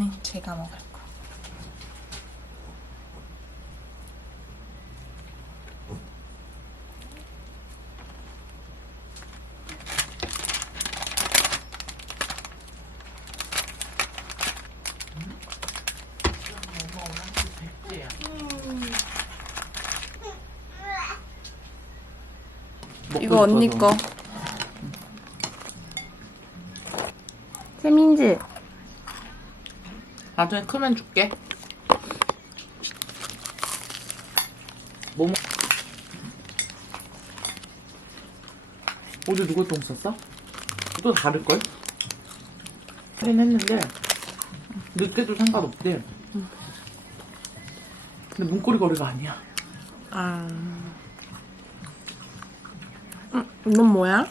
이거는 제가 먹을 거. 이거 언니 거. 세민지. 나중에 크면 줄게. 뭐 어제 누가 똥 쌌어? 또 다를걸? 하긴 했는데 늦게도 상관없대. 근데 문고리 거리가 아니야. 아. 이건 뭐야?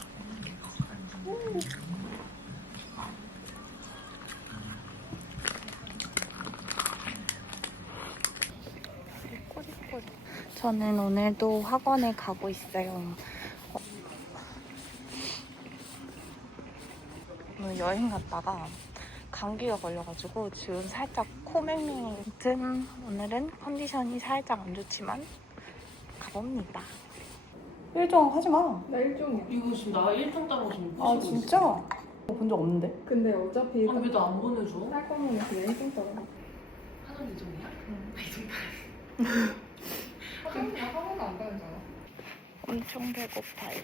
저는 오늘도 학원에 가고 있어요. 오늘 여행 갔다가 감기가 걸려가지고 지금 살짝 코맹맹이. 아무튼 오늘은 컨디션이 살짝 안 좋지만 가봅니다. 일정 하지 마. 나 일종이야. 이거 지금 나 일정 따라서 지금 아 진짜? 본 적 없는데? 근데 어차피 왜 나 안 보내줘? 할 거면 그냥 일종 따라. 하는 일정이야? 학원이야 학원도 안 다니잖아. 엄청 배고파요.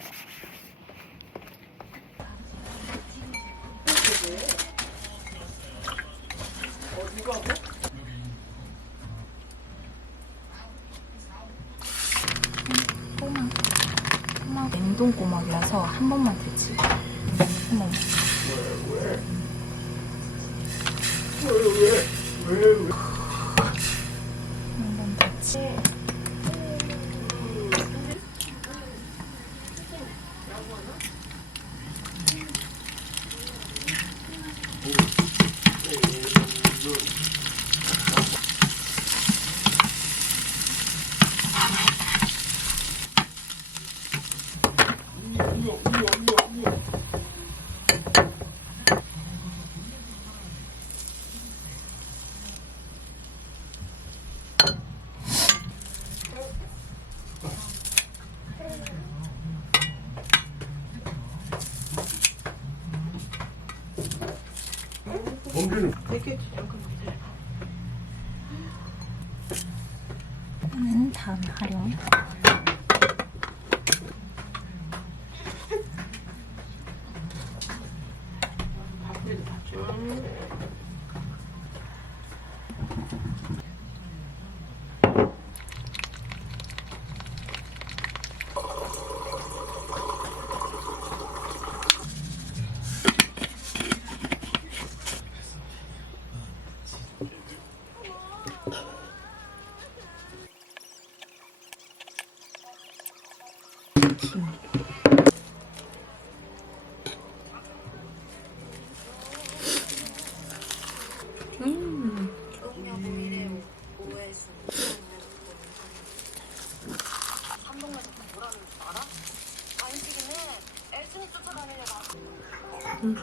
꼬막 냉동 꼬막이라서 한 번만 데치. 한 번만. 한 번 데치. 는 다음 활용.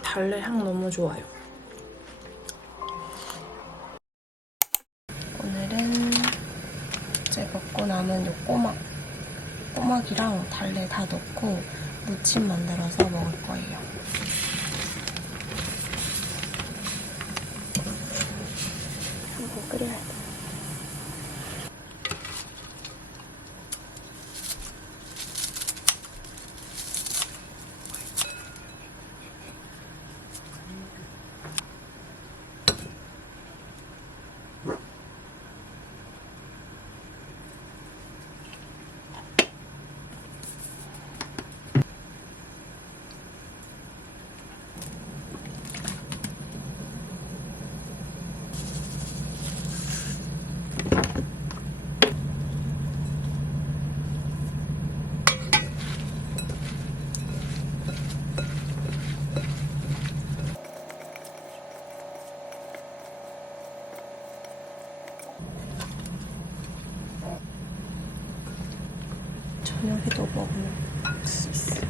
달래 향 너무 좋아요. 오늘은 이제 먹고 남은 요 꼬막이랑 달래 다 넣고 무침 만들어서 먹을 거예요. 이거 끓여야 돼. 저녁에도 먹을 수 있어.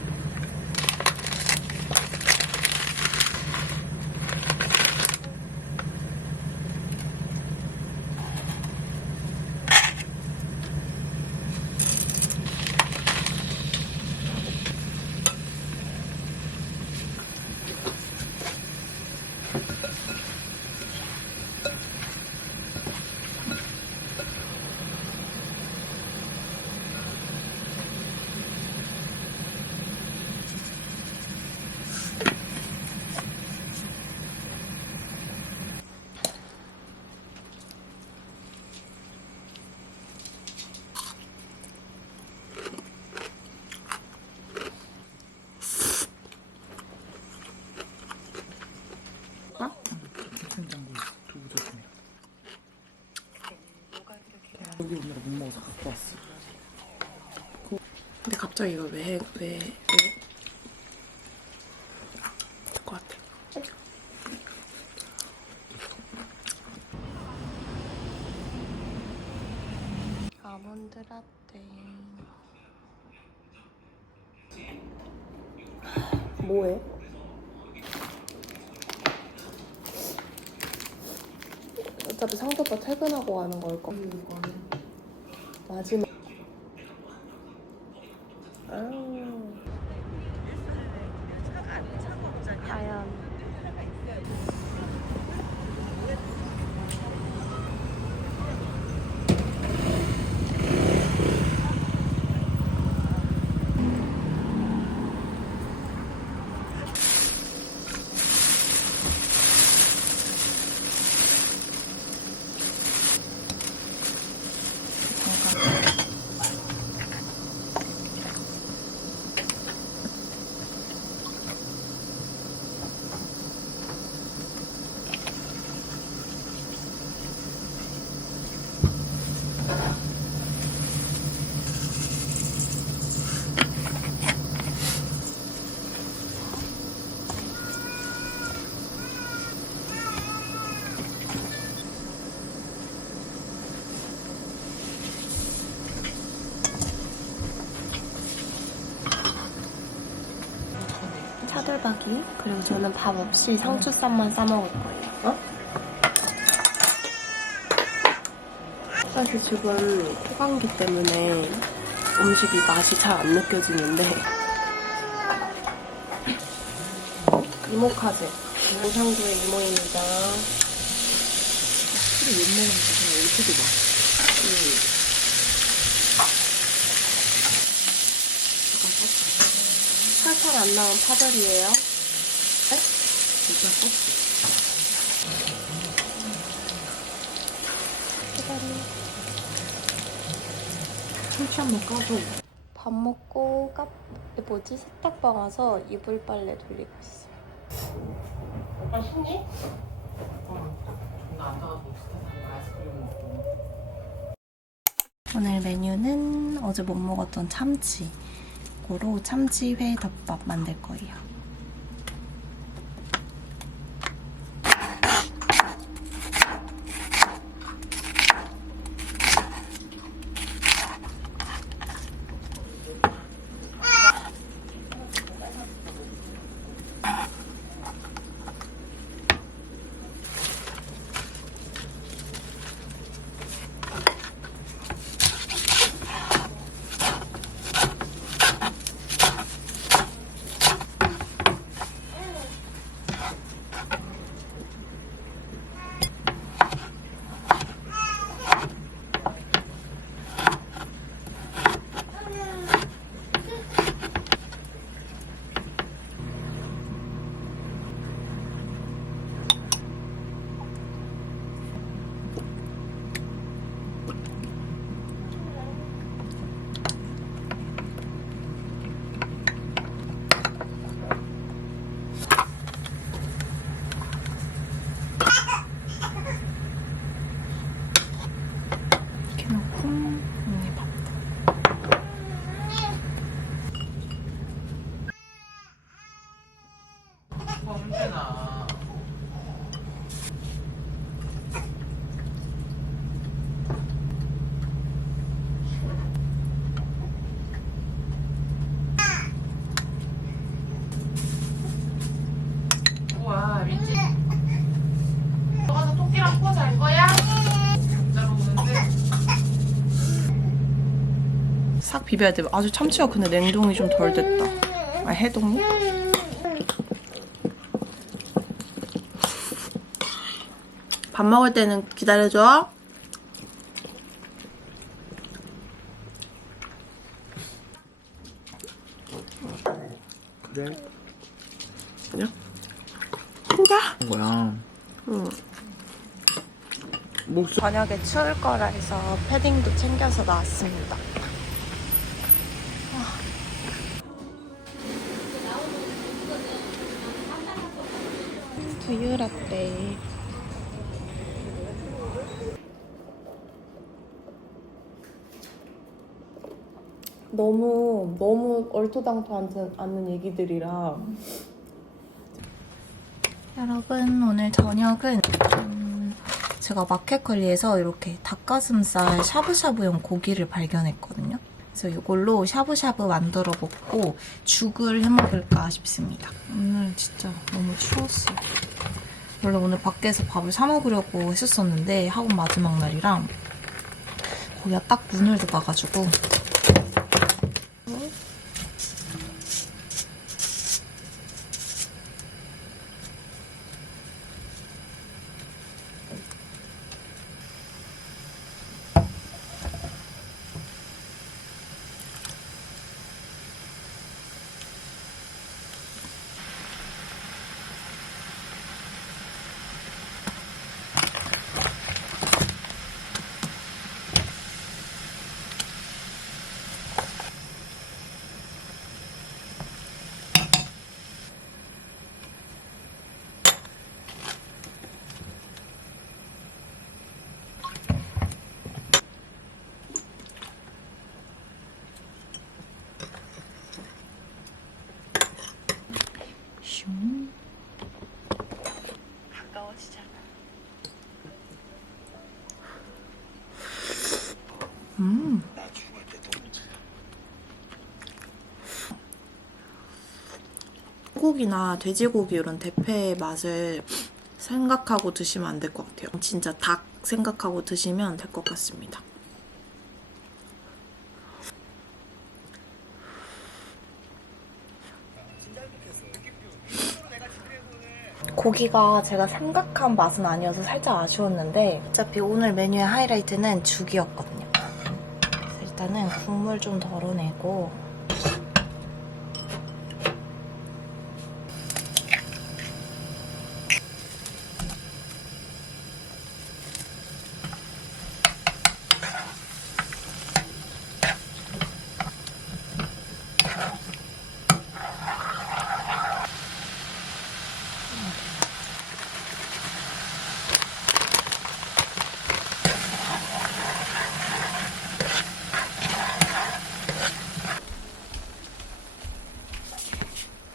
여기 오느라 못 먹어서 갖고 왔어. 근데 갑자기 이걸 왜? 될 것 같아. 아몬드 라떼. 뭐해? 어차피 상도 오빠 퇴근하고 가는 걸 거. 마지막. 과연. 차돌박이, 그리고 저는 밥 없이 상추쌈만 싸먹을 거예요. 사실 지금 휴강기 때문에 음식이 맛이 잘 안 느껴지는데 이모카제, 용상구의 이모입니다. 술을 못 먹으니까 그냥 이렇게도 막. 살살 안 나온 파절이에요. 진짜 썩어. 참치 한번 까줘. 밥 먹고 세탁방 와서 이불 빨래 돌리고 있어요. 오빠 신니? 나 앉아가지고 아이스크림 먹고. 오늘 메뉴는 어제 못 먹었던 참치. 고로 참치회 덮밥 만들 거예요. 싹 비벼야 돼. 아주 참치가 근데 냉동이 좀 덜 됐다. 아, 해동이? 밥 먹을 때는 기다려줘. 그래? 그냥? 진짜? 뭐야? 응. 목소리. 저녁에 추울 거라 해서 패딩도 챙겨서 나왔습니다. 두유 라떼. 너무 얼토당토 않는 얘기들이라. 여러분, 오늘 저녁은 제가 마켓컬리에서 이렇게 닭가슴살 샤브샤브용 고기를 발견했거든요. 그래서 이걸로 샤브샤브 만들어 먹고 죽을 해 먹을까 싶습니다. 오늘 진짜 너무 추웠어요. 원래 오늘 밖에서 밥을 사 먹으려고 했었었는데 학원 마지막 날이랑 거기가 딱 문을 닫아가지고 가까워지잖아. 소고기나 돼지고기 이런 대패의 맛을 생각하고 드시면 안 될 것 같아요. 진짜 닭 생각하고 드시면 될 것 같습니다. 고기가 제가 생각한 맛은 아니어서 살짝 아쉬웠는데 어차피 오늘 메뉴의 하이라이트는 죽이었거든요. 일단은 국물 좀 덜어내고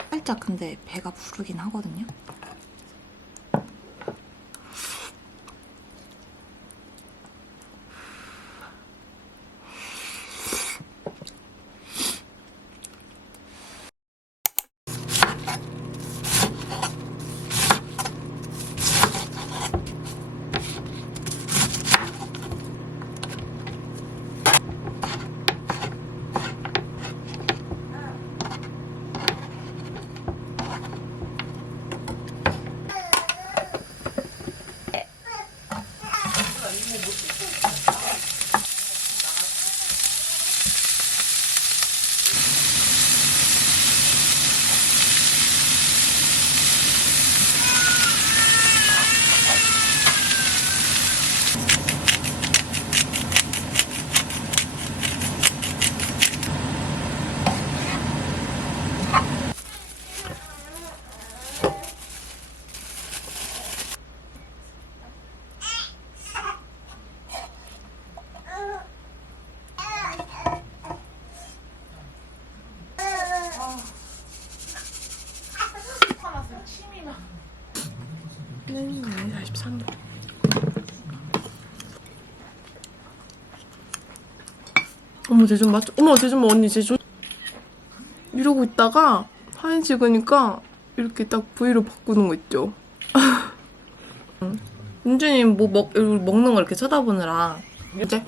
살짝 근데 배가 부르긴 하거든요. 네, 43도. 어머 쟤좀 맞죠? 어머 쟤좀 언니 쟤좀 이러고 있다가 사진 찍으니까 이렇게 딱 V로 바꾸는 거 있죠? 은준이 뭐 먹는 거 이렇게 쳐다보느라 이제?